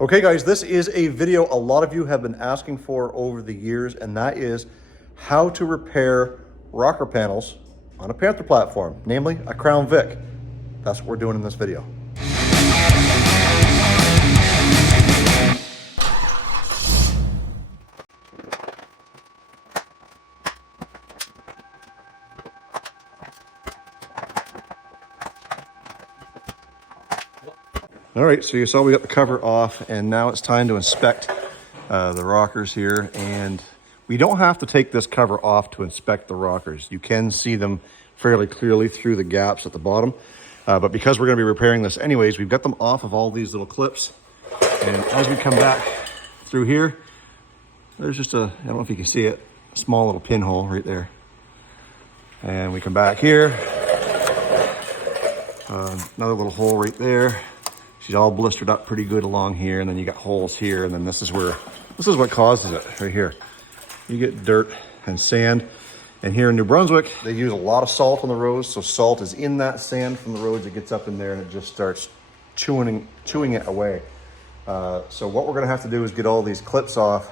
Okay guys, this is a video a lot of you have been asking for over the years, and that is how to repair rocker panels on a Panther platform, namely a Crown Vic. That's what we're doing in this video. All right, so you saw we got the cover off, and now it's time to inspect the rockers here. And we don't have to take this cover off to inspect the rockers. You can see them fairly clearly through the gaps at the bottom. But because we're gonna be repairing this anyways, we've got them off of all these little clips. And as we come back through here, there's just a, I don't know if you can see it, a small little pinhole right there. And we come back here, another little hole right there. She's all blistered up pretty good along here, and then you got holes here, and then this is what causes it right here. You get dirt and sand, and here in New Brunswick, they use a lot of salt on the roads, so salt is in that sand from the roads. It gets up in there and it just starts chewing it away. So what we're gonna have to do is get all these clips off,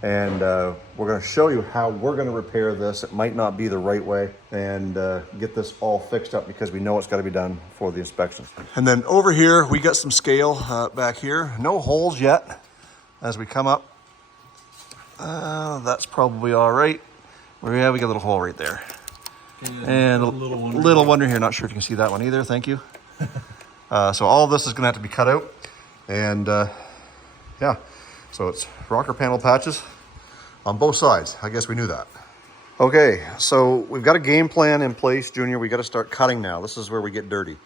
and we're gonna show you how we're gonna repair this. It might not be the right way, and get this all fixed up because we know it's gotta be done for the inspection. And then over here, we got some scale back here. No holes yet as we come up. That's probably all right. Yeah, we got a little hole right there. And a little one right here. Not sure if you can see that one either, thank you. So all of this is gonna have to be cut out. And yeah. So it's rocker panel patches on both sides. I guess we knew that. Okay, so we've got a game plan in place, Junior. We got to start cutting now. This is where we get dirty.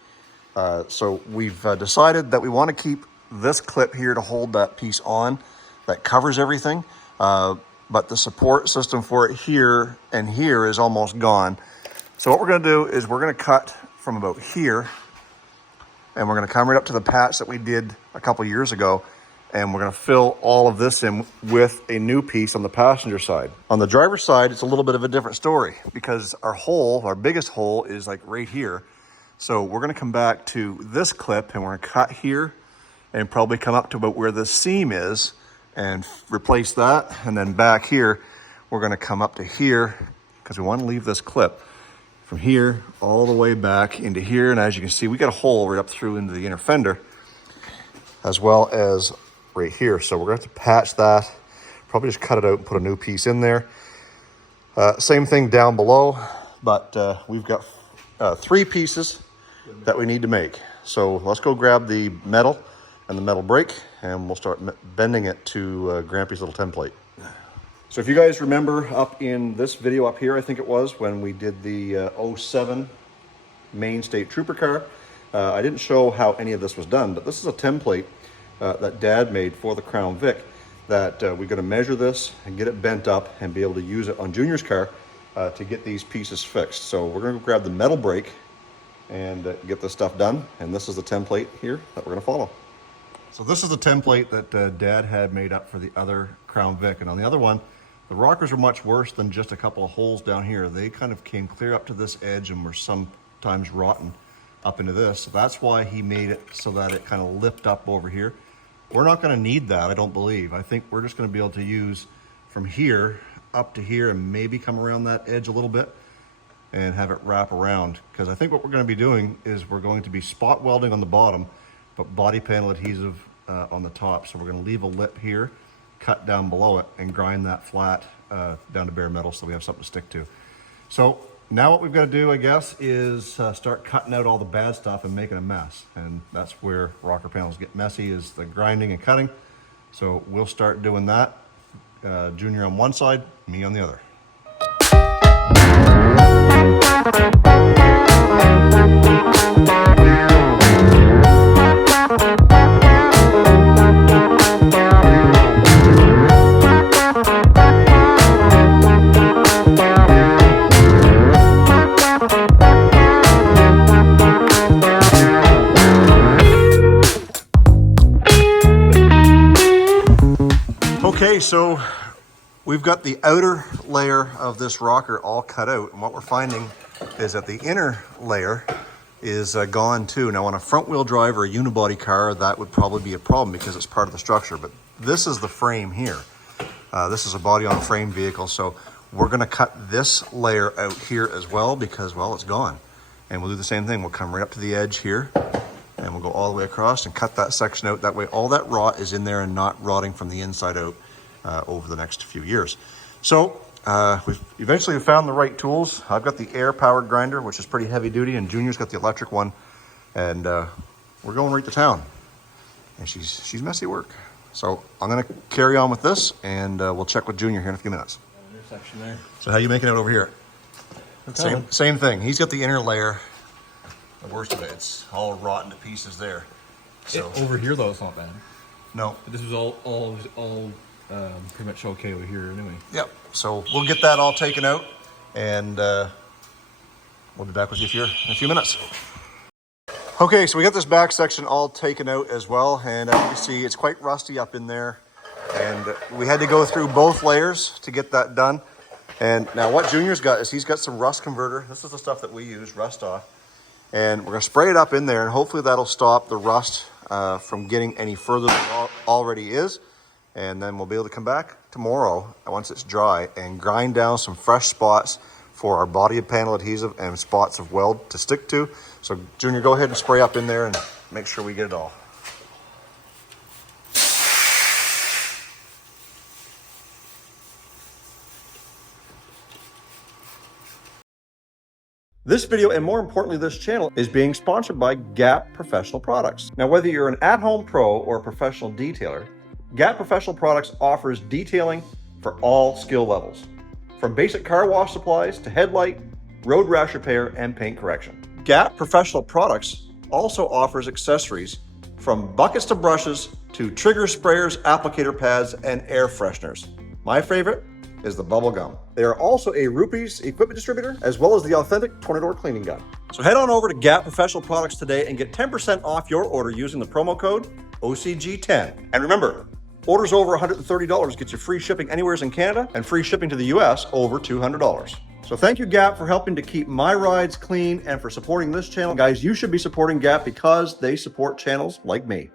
So we've decided that we want to keep this clip here to hold that piece on that covers everything. But the support system for it here and here is almost gone. So what we're going to do is we're going to cut from about here, and we're going to come right up to the patch that we did a couple years ago. And we're gonna fill all of this in with a new piece on the passenger side. On the driver's side, it's a little bit of a different story because our biggest hole is like right here. So we're gonna come back to this clip, and we're gonna cut here and probably come up to about where the seam is and replace that. And then back here, we're gonna come up to here because we wanna leave this clip from here all the way back into here. And as you can see, we got a hole right up through into the inner fender, as well as right here. So we're going to have to patch that, probably just cut it out and put a new piece in there. Same thing down below, but we've got 3 pieces that we need to make. So let's go grab the metal and the metal brake, and we'll start bending it to Grampy's little template. So if you guys remember up in this video up here, I think it was, when we did the 07 Maine State Trooper car, I didn't show how any of this was done, but this is a template that Dad made for the Crown Vic, that we're going to measure this and get it bent up and be able to use it on Junior's car to get these pieces fixed. So we're going to grab the metal brake and get this stuff done. And this is the template here that we're going to follow. So this is the template that Dad had made up for the other Crown Vic. And on the other one, the rockers were much worse than just a couple of holes down here. They kind of came clear up to this edge and were sometimes rotten up into this. So that's why he made it so that it kind of lift up over here. We're not going to need that, I don't believe. I think we're just going to be able to use from here up to here and maybe come around that edge a little bit and have it wrap around. Because I think what we're going to be doing is we're going to be spot welding on the bottom, but body panel adhesive on the top. So we're going to leave a lip here, cut down below it, and grind that flat down to bare metal so we have something to stick to. So now what we've got to do, I guess, is start cutting out all the bad stuff and making a mess. And that's where rocker panels get messy, is the grinding and cutting. So we'll start doing that. Junior on one side, me on the other. Okay, so we've got the outer layer of this rocker all cut out, and what we're finding is that the inner layer is gone too. Now on a front wheel drive or a unibody car, that would probably be a problem because it's part of the structure, but this is the frame here. This is a body on frame vehicle, so we're gonna cut this layer out here as well because, well, it's gone. And we'll do the same thing. We'll come right up to the edge here and we'll go all the way across and cut that section out. That way all that rot is in there and not rotting from the inside out over the next few years. So we've eventually found the right tools. I've got the air powered grinder, which is pretty heavy duty, and Junior's got the electric one. And we're going right to town. And she's messy work. So I'm gonna carry on with this and we'll check with Junior here in a few minutes. Intersection there. So how you making it over here? Same thing. He's got the inner layer. The worst of it, it's all rotten to pieces there. So over here though, it's not bad. No. This was all pretty much okay over here anyway. Yep. So we'll get that all taken out, and we'll be back with you here in a few minutes. Okay, so we got this back section all taken out as well, and as you can see, it's quite rusty up in there, and we had to go through both layers to get that done. And now what Junior's got is he's got some rust converter. This is the stuff that we use, rust off. And we're gonna spray it up in there, and hopefully that'll stop the rust from getting any further than it already is. And then we'll be able to come back tomorrow, once it's dry, and grind down some fresh spots for our body panel adhesive and spots of weld to stick to. So Junior, go ahead and spray up in there and make sure we get it all. This video, and more importantly this channel, is being sponsored by Gap Professional Products. Now, whether you're an at-home pro or a professional detailer, Gap Professional Products offers detailing for all skill levels, from basic car wash supplies to headlight, road rash repair, and paint correction. Gap Professional Products also offers accessories from buckets to brushes to trigger sprayers, applicator pads, and air fresheners. My favorite is the bubble gum. They are also a Rupees equipment distributor, as well as the authentic tornador cleaning gun. So head on over to Gap Professional Products today and get 10% off your order using the promo code OCG10. And remember, orders over $130 get you free shipping anywhere in Canada and free shipping to the US over $200. So thank you, Gap, for helping to keep my rides clean and for supporting this channel. Guys, you should be supporting Gap because they support channels like me.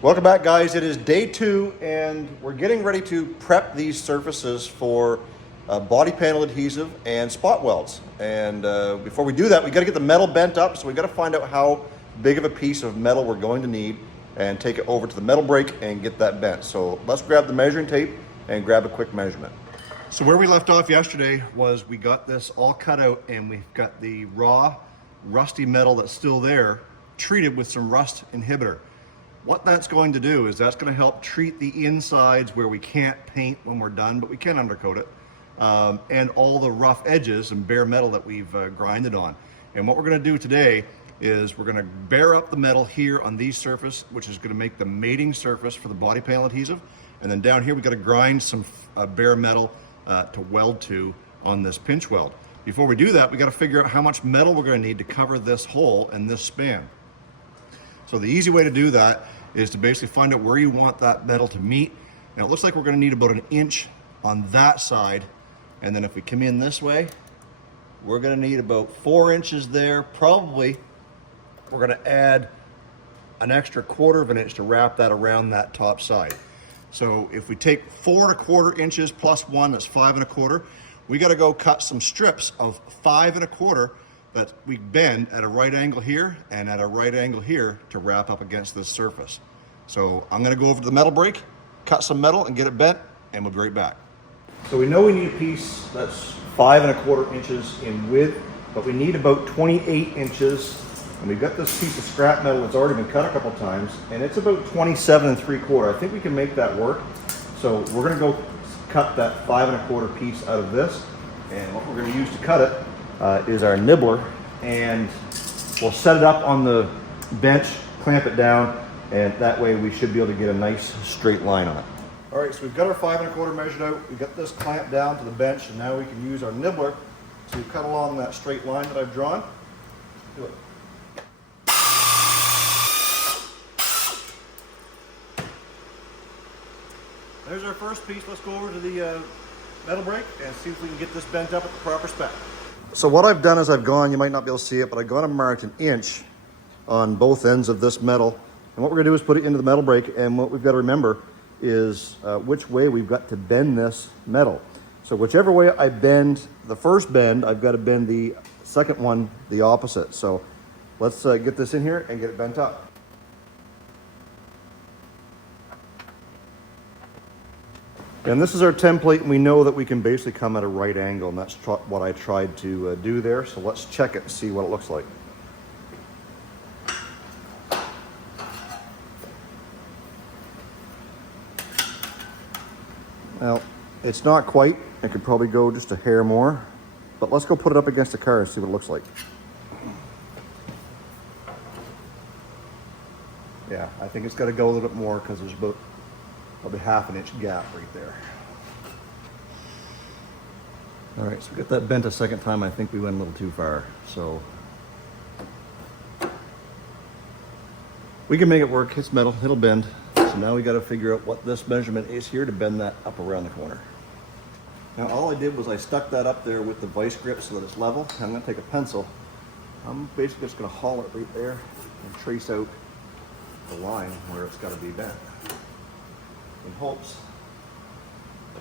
Welcome back, guys. It is day 2 and we're getting ready to prep these surfaces for body panel adhesive and spot welds. And before we do that, we got to get the metal bent up. So we got to find out how big of a piece of metal we're going to need and take it over to the metal brake and get that bent. So let's grab the measuring tape and grab a quick measurement. So where we left off yesterday was we got this all cut out and we've got the raw rusty metal that's still there treated with some rust inhibitor. What that's going to do is that's going to help treat the insides where we can't paint when we're done, but we can undercoat it, and all the rough edges and bare metal that we've grinded on. And what we're going to do today is we're going to bare up the metal here on these surface, which is going to make the mating surface for the body panel adhesive. And then down here, we got to grind some bare metal to weld to on this pinch weld. Before we do that, we got to figure out how much metal we're going to need to cover this hole and this span. So the easy way to do that is to basically find out where you want that metal to meet. Now it looks like we're going to need about 1 inch on that side. And then if we come in this way, we're going to need about 4 inches there. Probably we're going to add an extra 1/4 of an inch to wrap that around that top side. So if we take 4 1/4 inches plus 1, that's 5 1/4. We got to go cut some strips of 5 1/4 that we bend at a right angle here and at a right angle here to wrap up against this surface. So I'm going to go over to the metal brake, cut some metal and get it bent, and we'll be right back. So we know we need a piece that's 5 1/4 inches in width, but we need about 28 inches. And we've got this piece of scrap metal that's already been cut a couple times, and it's about 27 3/4. I think we can make that work. So we're going to go cut that 5 1/4 piece out of this, and what we're going to use to cut it is our nibbler, and we'll set it up on the bench, clamp it down, and that way we should be able to get a nice straight line on it. All right, so we've got our 5 1/4 measured out. We've got this clamped down to the bench, and now we can use our nibbler to cut along that straight line that I've drawn. Do it. There's our first piece. Let's go over to the metal brake and see if we can get this bent up at the proper spec. So what I've done is I've gone, you might not be able to see it, but I've gone and marked an inch on both ends of this metal. And what we're gonna do is put it into the metal brake, and what we've got to remember is which way we've got to bend this metal. So whichever way I bend the first bend, I've got to bend the second one the opposite. So let's get this in here and get it bent up. And this is our template, and we know that we can basically come at a right angle, and that's what I tried to do there. So let's check it and see what it looks like. Well, it's not quite. It could probably go just a hair more, but let's go put it up against the car and see what it looks like. Yeah, I think it's got to go a little bit more because there's about probably ½ inch gap right there. All right, so we got that bent a second time. I think we went a little too far, so we can make it work. It's metal, it'll bend. So now we got to figure out what this measurement is here to bend that up around the corner. Now all I did was I stuck that up there with the vice grip so that it's level. I'm going to take a pencil. I'm basically just going to haul it right there and trace out the line where it's got to be bent, in hopes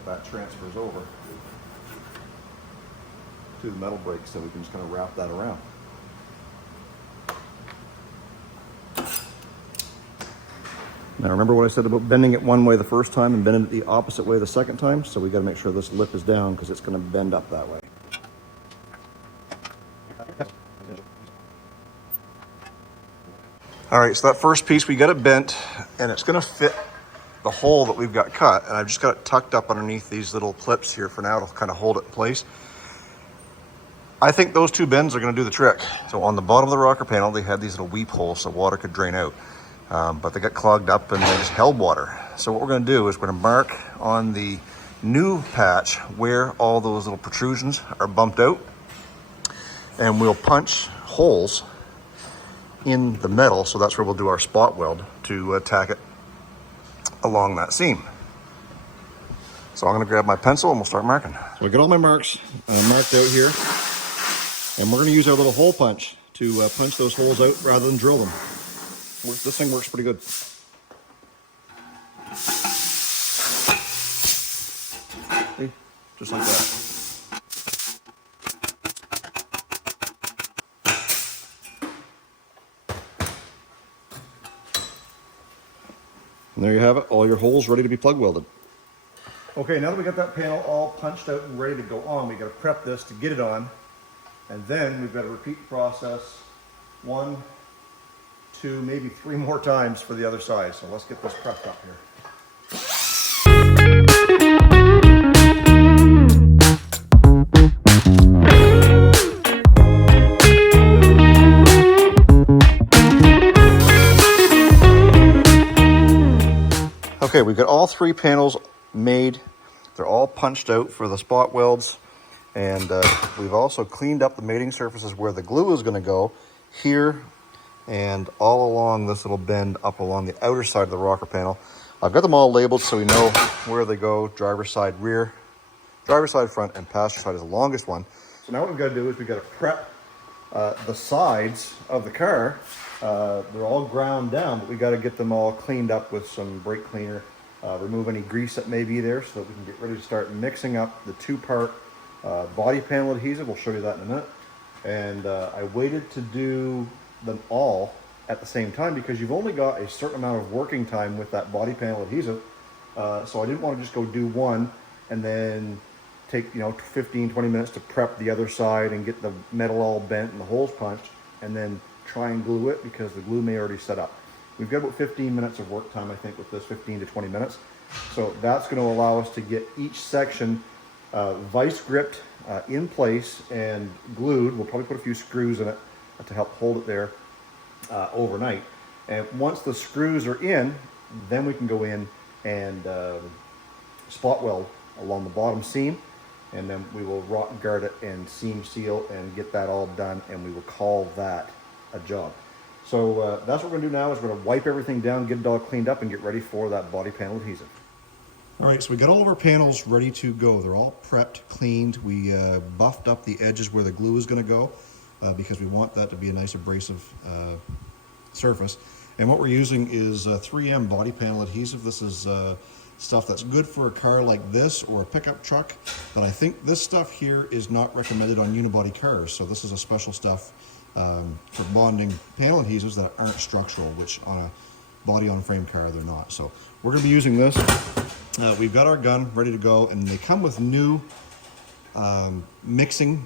that transfers over to the metal brake so we can just kind of wrap that around. Now remember what I said about bending it one way the first time and bending it the opposite way the second time? So we got to make sure this lip is down because it's going to bend up that way. All right, so that first piece, we got it bent, and it's going to fit the hole that we've got cut, and I've just got it tucked up underneath these little clips here for now to kind of hold it in place. I think those two bends are going to do the trick. So on the bottom of the rocker panel, they had these little weep holes so water could drain out. But they got clogged up and they just held water. So what we're going to do is we're going to mark on the new patch where all those little protrusions are bumped out, and we'll punch holes in the metal. So that's where we'll do our spot weld to tack it along that seam. So I'm going to grab my pencil and we'll start marking. So I got all my marks marked out here, and we're going to use our little hole punch to punch those holes out rather than drill them. This thing works pretty good. See? Just like that. And there you have it, all your holes ready to be plug welded. Okay, now that we got that panel all punched out and ready to go on, we got to prep this to get it on, and then we've got to repeat the process 1, 2, maybe 3 more times for the other side. So let's get this prepped up here. Okay, we've got all 3 panels made. They're all punched out for the spot welds, and we've also cleaned up the mating surfaces where the glue is going to go here and all along this little bend up along the outer side of the rocker panel. I've got them all labeled so we know where they go. Driver's side rear, driver's side front, and passenger side is the longest one. So now what we've got to do is we've got to prep the sides of the car. They're all ground down, but we got to get them all cleaned up with some brake cleaner, remove any grease that may be there so that we can get ready to start mixing up the 2-part body panel adhesive. We'll show you that in a minute. And I waited to do them all at the same time because you've only got a certain amount of working time with that body panel adhesive. So I didn't want to just go do one and then take 15-20 minutes to prep the other side and get the metal all bent and the holes punched and then try and glue it because the glue may already set up. We've got about 15 minutes of work time, I think, with this, 15 to 20 minutes. So that's going to allow us to get each section vice gripped in place and glued. We'll probably put a few screws in it to help hold it there overnight. And once the screws are in, then we can go in and spot weld along the bottom seam, and then we will rock guard it and seam seal and get that all done, and we will call that a job. So that's what we're going to do now is we're going to wipe everything down, get it all cleaned up, and get ready for that body panel adhesive. All right, so we got all of our panels ready to go. They're all prepped, cleaned. We buffed up the edges where the glue is going to go because we want that to be a nice abrasive surface. And what we're using is 3M body panel adhesive. This is stuff that's good for a car like this or a pickup truck, but I think this stuff here is not recommended on unibody cars. So this is a special stuff for bonding panel adhesives that aren't structural, which on a body on frame car they're not. So we're going to be using this. We've got our gun ready to go, and they come with new mixing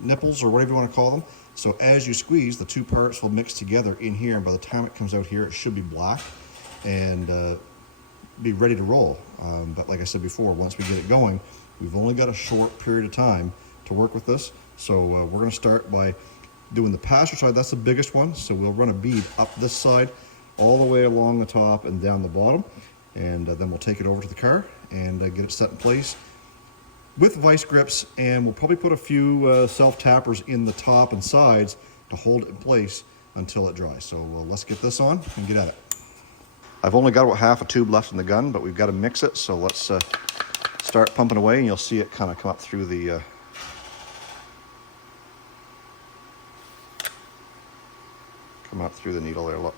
nipples or whatever you want to call them. So as you squeeze, the two parts will mix together in here, and by the time it comes out here, it should be black and be ready to roll. But like I said before, once we get it going, we've only got a short period of time to work with this. So we're going to start by doing the passenger side. That's the biggest one. So we'll run a bead up this side, all the way along the top and down the bottom. And then we'll take it over to the car and get it set in place with vice grips, and we'll probably put a few self-tappers in the top and sides to hold it in place until it dries. So let's get this on and get at it. I've only got about half a tube left in the gun, but we've got to mix it, so let's start pumping away, and you'll see it kind of come up through the needle there. Look.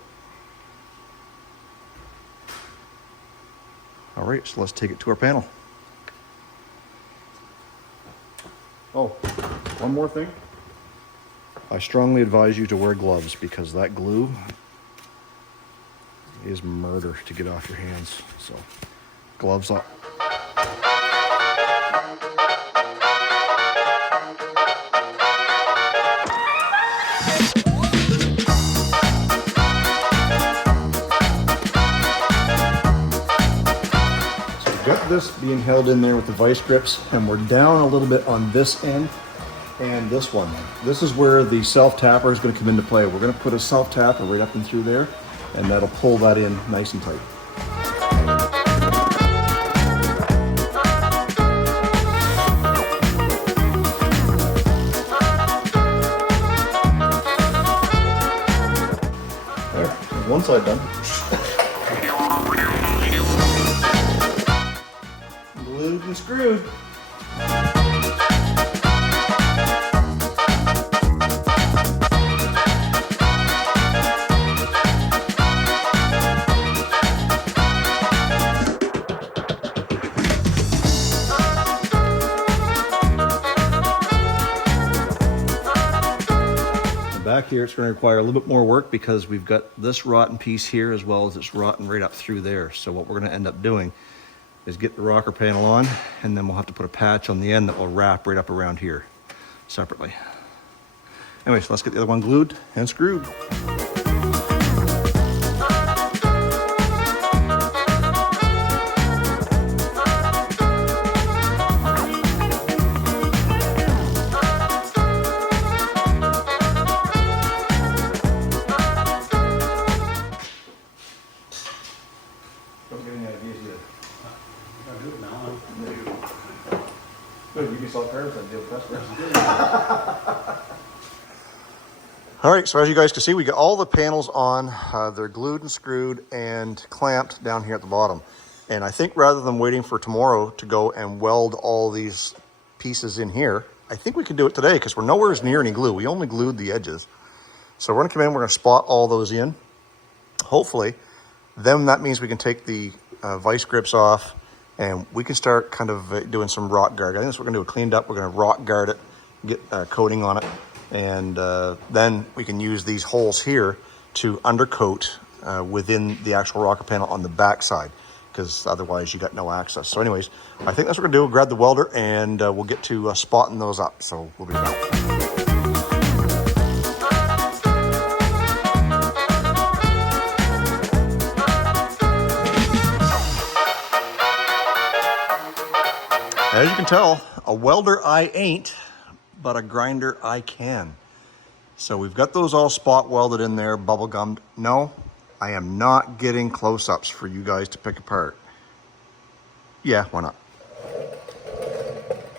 All right, so let's take it to our panel. Oh, one more thing. I strongly advise you to wear gloves because that glue is murder to get off your hands. So, gloves up. Got this being held in there with the vice grips, and we're down a little bit on this end and this one. This is where the self-tapper is going to come into play. We're going to put a self-tapper right up and through there, and that'll pull that in nice and tight. There, one side done. Glued and screwed. Back here, it's going to require a little bit more work because we've got this rotten piece here as well as it's rotten right up through there. So what we're going to end up doing is get the rocker panel on, and then we'll have to put a patch on the end that will wrap right up around here separately. Anyways, let's get the other one glued and screwed. All right, so as you guys can see, we got all the panels on. They're glued and screwed and clamped down here at the bottom. And I think rather than waiting for tomorrow to go and weld all these pieces in here, I think we can do it today because we're nowhere near any glue. We only glued the edges. So we're gonna come in, we're gonna spot all those in. Hopefully, then that means we can take the vice grips off and we can start kind of doing some rock guard. I think that's what we're gonna do. Cleaned up, we're gonna rock guard it, get coating on it. And then we can use these holes here to undercoat within the actual rocker panel on the back side, because otherwise you got no access. So anyways, I think that's what we're gonna do. We'll grab the welder and we'll get to spotting those up. So we'll be back. As you can tell, a welder I ain't, but a grinder I can. So we've got those all spot welded in there, bubble gummed. No, I am not getting close-ups for you guys to pick apart. Yeah, why not?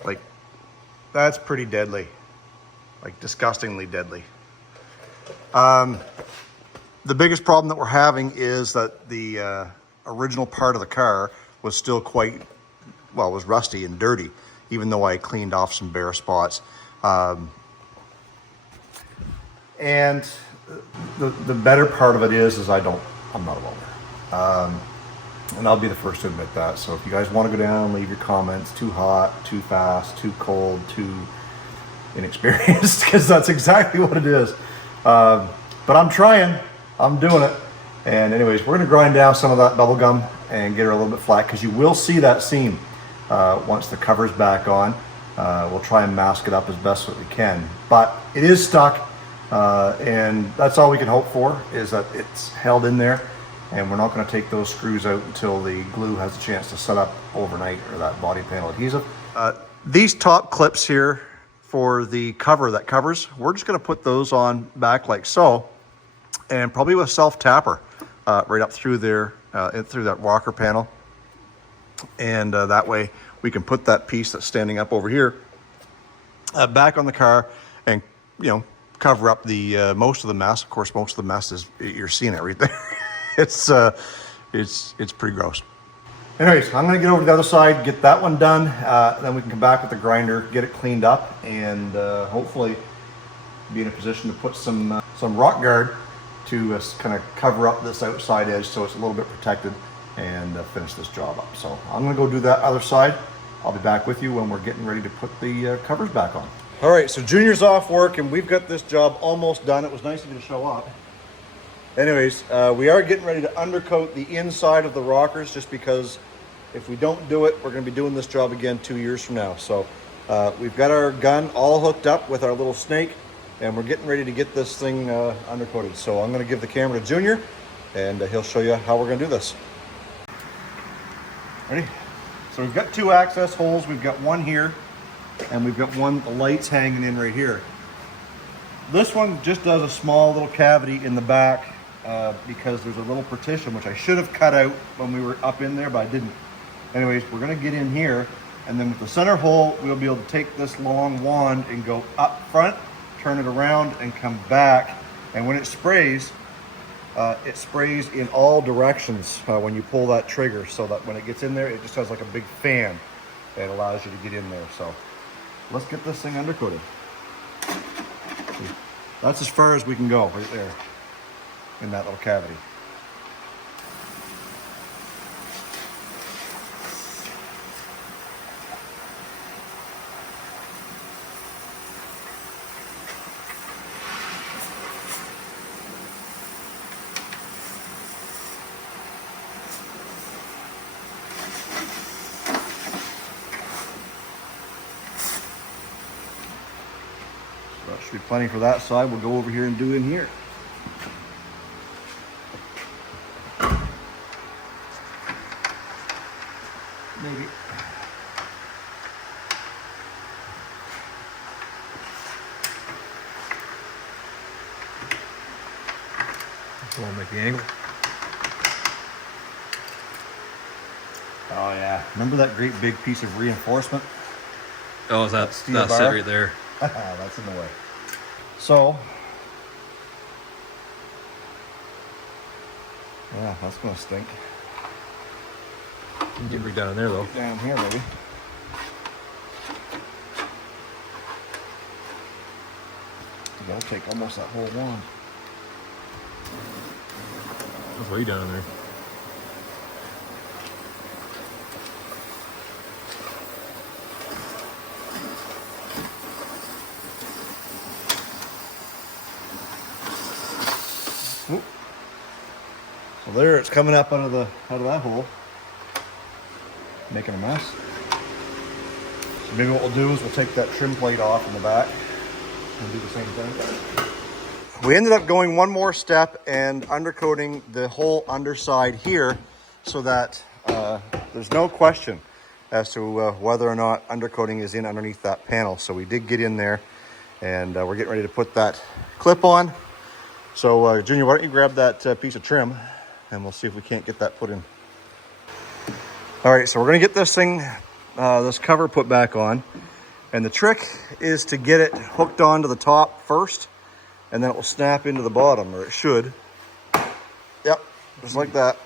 Like, that's pretty deadly. Like, disgustingly deadly. The biggest problem that we're having is that the original part of the car, was still quite, well, it was rusty and dirty, even though I cleaned off some bare spots. And the better part of it is I'm not a welder. And I'll be the first to admit that. So if you guys want to go down and leave your comments, too hot, too fast, too cold, too inexperienced, because that's exactly what it is. But I'm trying, I'm doing it. And anyways, we're gonna grind down some of that bubble gum and get her a little bit flat, because you will see that seam once the cover's back on. We'll try and mask it up as best that we can. But it is stuck, and that's all we can hope for, is that it's held in there. And we're not going to take those screws out until the glue has a chance to set up overnight, or that body panel adhesive. These top clips here for the cover that covers, we're just going to put those on back like so, and probably with self-tapper right up through there, through that rocker panel. And that way we can put that piece that's standing up over here back on the car, and cover up the most of the mess. Of course, most of the mess is, you're seeing it right there. It's pretty gross. Anyways, I'm gonna get over to the other side, get that one done. Then we can come back with the grinder, get it cleaned up, and hopefully be in a position to put some rock guard to kind of cover up this outside edge so it's a little bit protected, and finish this job up. So I'm gonna go do that other side. I'll be back with you when we're getting ready to put the covers back on. All right, so Junior's off work and we've got this job almost done. It was nice of you to show up. Anyways, we are getting ready to undercoat the inside of the rockers, just because if we don't do it, we're going to be doing this job again 2 years from now. So we've got our gun all hooked up with our little snake, and we're getting ready to get this thing undercoated. So I'm going to give the camera to Junior, and he'll show you how we're going to do this. Ready? So we've got 2 access holes. We've got one here, and we've got one with the lights hanging in right here. This one just does a small little cavity in the back, because there's a little partition which I should have cut out when we were up in there, but I didn't. Anyways, we're gonna get in here, and then with the center hole, we'll be able to take this long wand and go up front, turn it around, and come back. And when it sprays in all directions when you pull that trigger, so that when it gets in there, it just has like a big fan that allows you to get in there. So let's get this thing undercoated. That's as far as we can go right there in that little cavity. So that should be plenty for that side. We'll go over here and do in here. Maybe. Want to make the angle? Oh yeah. Remember that great big piece of reinforcement? Oh, is that's it right there? That's in the way. So, yeah, that's gonna stink. You can get right down in there though. Down here, maybe. That'll take almost that whole wand. That's way down in there. Oop. So there, it's coming up out of that hole, making a mess. So maybe what we'll do is we'll take that trim plate off in the back and do the same thing. We ended up going one more step and undercoating the whole underside here, so that there's no question as to whether or not undercoating is in underneath that panel. So we did get in there, and we're getting ready to put that clip on. So Junior, why don't you grab that piece of trim, and we'll see if we can't get that put in. All right, so we're gonna get this thing, this cover put back on, and the trick is to get it hooked onto the top first, and then it will snap into the bottom, or it should. Yep, just like that.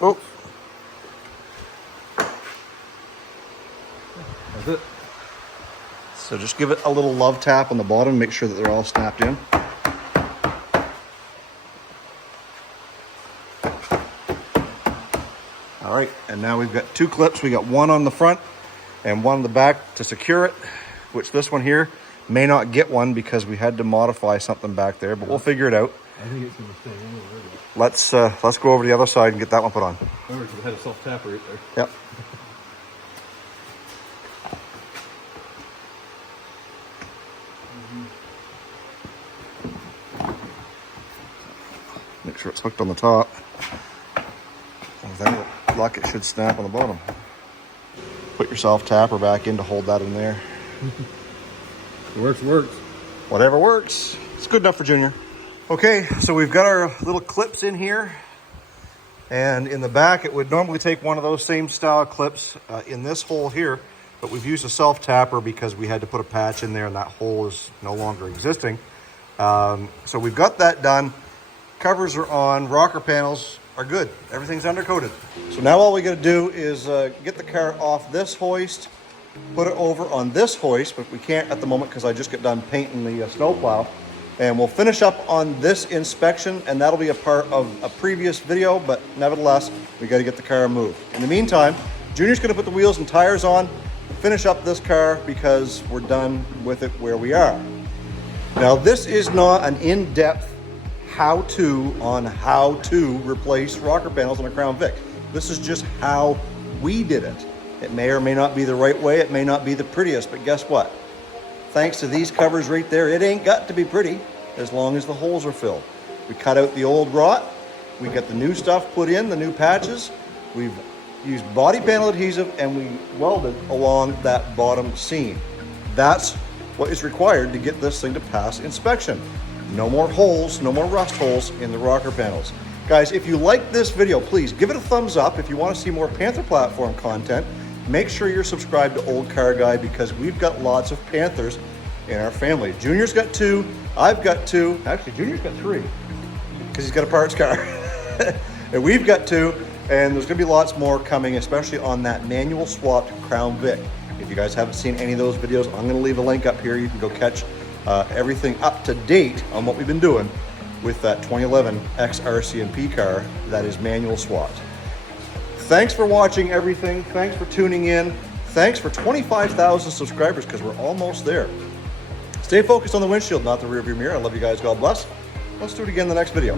Oh, So just give it a little love tap on the bottom, make sure that they're all snapped in. All right, and now we've got 2 clips. We got one on the front and one on the back to secure it, which this one here may not get one because we had to modify something back there, but we'll figure it out. I think it's going to stay anyway. Let's go over to the other side and get that one put on. Remember, because it had a self-tapper right there. Yep. Make sure it's hooked on the top. With any luck, it should snap on the bottom. Put your self-tapper back in to hold that in there. It works. Whatever works. It's good enough for Junior. Okay, so we've got our little clips in here. And in the back, it would normally take one of those same style clips in this hole here, but we've used a self-tapper because we had to put a patch in there and that hole is no longer existing. So we've got that done. Covers are on, rocker panels are good. Everything's undercoated. So now all we gotta do is get the car off this hoist, put it over on this hoist, but we can't at the moment because I just got done painting the snowplow. And we'll finish up on this inspection, and that'll be a part of a previous video, but nevertheless, we gotta get the car moved. In the meantime, Junior's gonna put the wheels and tires on, finish up this car because we're done with it where we are. Now, this is not an in-depth how-to on how to replace rocker panels on a Crown Vic. This is just how we did it. It may or may not be the right way, it may not be the prettiest, but guess what? Thanks to these covers right there, it ain't got to be pretty as long as the holes are filled. We cut out the old rot, we got the new stuff put in, the new patches, we've used body panel adhesive, and we welded along that bottom seam. That's what is required to get this thing to pass inspection. No more holes, no more rust holes in the rocker panels. Guys, if you like this video, please give it a thumbs up. If you want to see more Panther platform content, make sure you're subscribed to Olde Carr Guy because we've got lots of Panthers in our family. Junior's got 2, I've got 2. Actually, Junior's got 3 because he's got a parts car. And we've got 2, and there's gonna be lots more coming, especially on that manual swapped Crown Vic. If you guys haven't seen any of those videos, I'm gonna leave a link up here. You can go catch everything up to date on what we've been doing with that 2011 XRCMP car that is manual swapped. Thanks for watching everything. Thanks for tuning in. Thanks for 25,000 subscribers because we're almost there. Stay focused on the windshield, not the rearview mirror. I love you guys. God bless. Let's do it again in the next video.